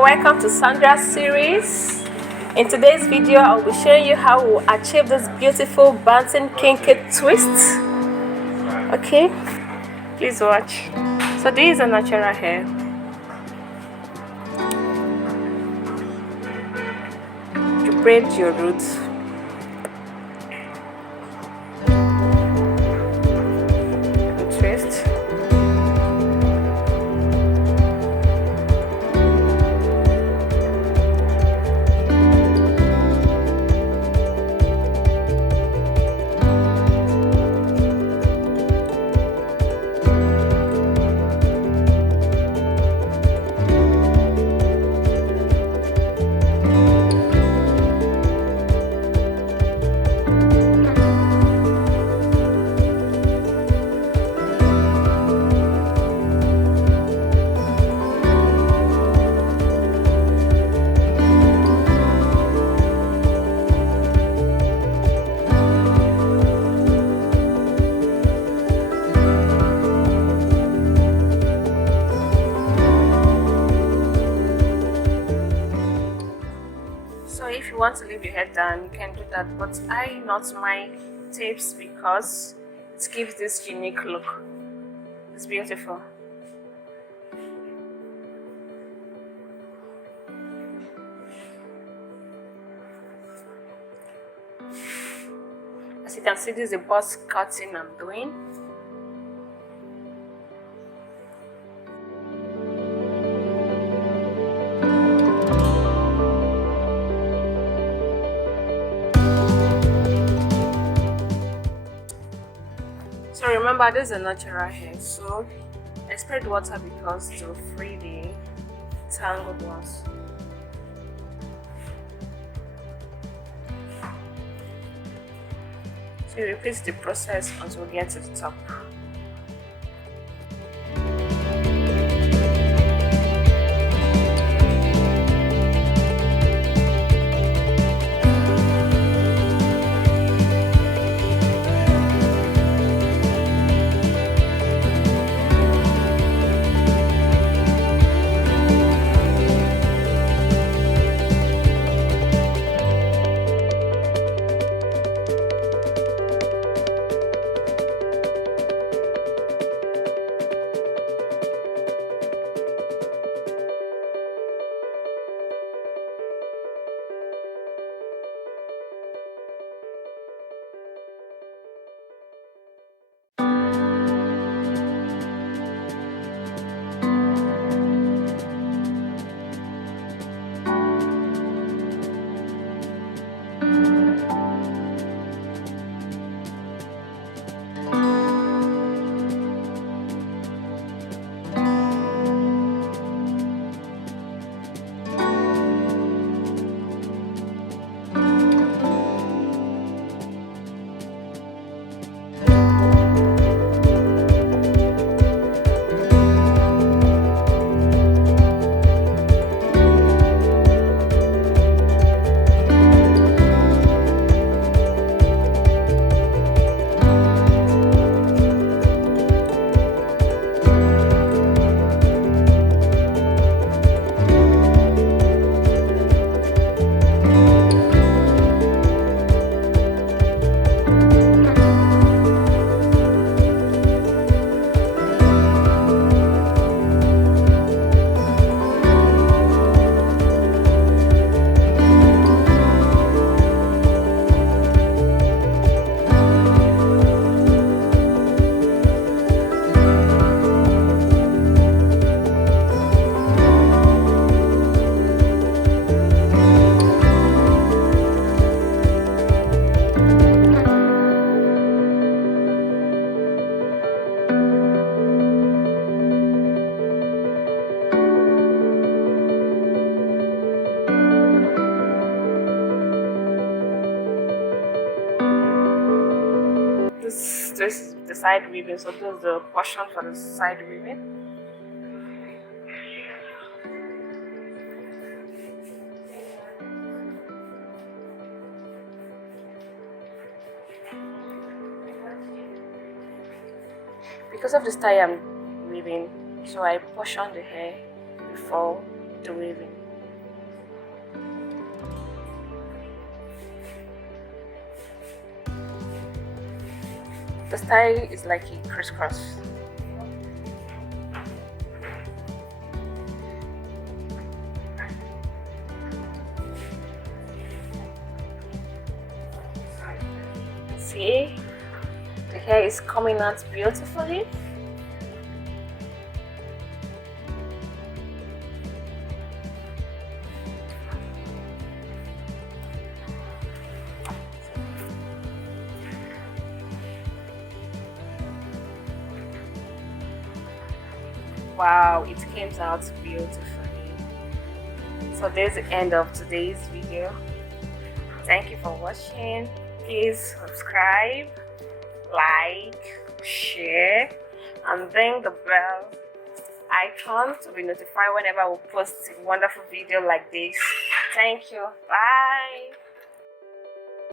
welcome to Sandra's series. In today's video, I'll be showing you how we'll achieve this beautiful bouncing kinky twist. Okay, please watch. So this is a natural hair. You braid your roots. You twist. So if you want to leave your head down, you can do that, but I knot my tips because it gives this unique look. It's beautiful. As you can see, this is a buzz cutting I'm doing. So remember, this is a natural hair, so I spread water because to free the tangled ones. So you repeat the process until we get to the top. This is the side weaving, so this is the portion for the side weaving. Because of the style I'm weaving, so I portion the hair before the weaving. The style is like a crisscross. See, the hair is coming out beautifully. Wow, it came out beautifully. So this is the end of today's video. Thank you for watching. Please subscribe, like, share, and ring the bell icon to be notified whenever we post a wonderful video like this. Thank you. Bye.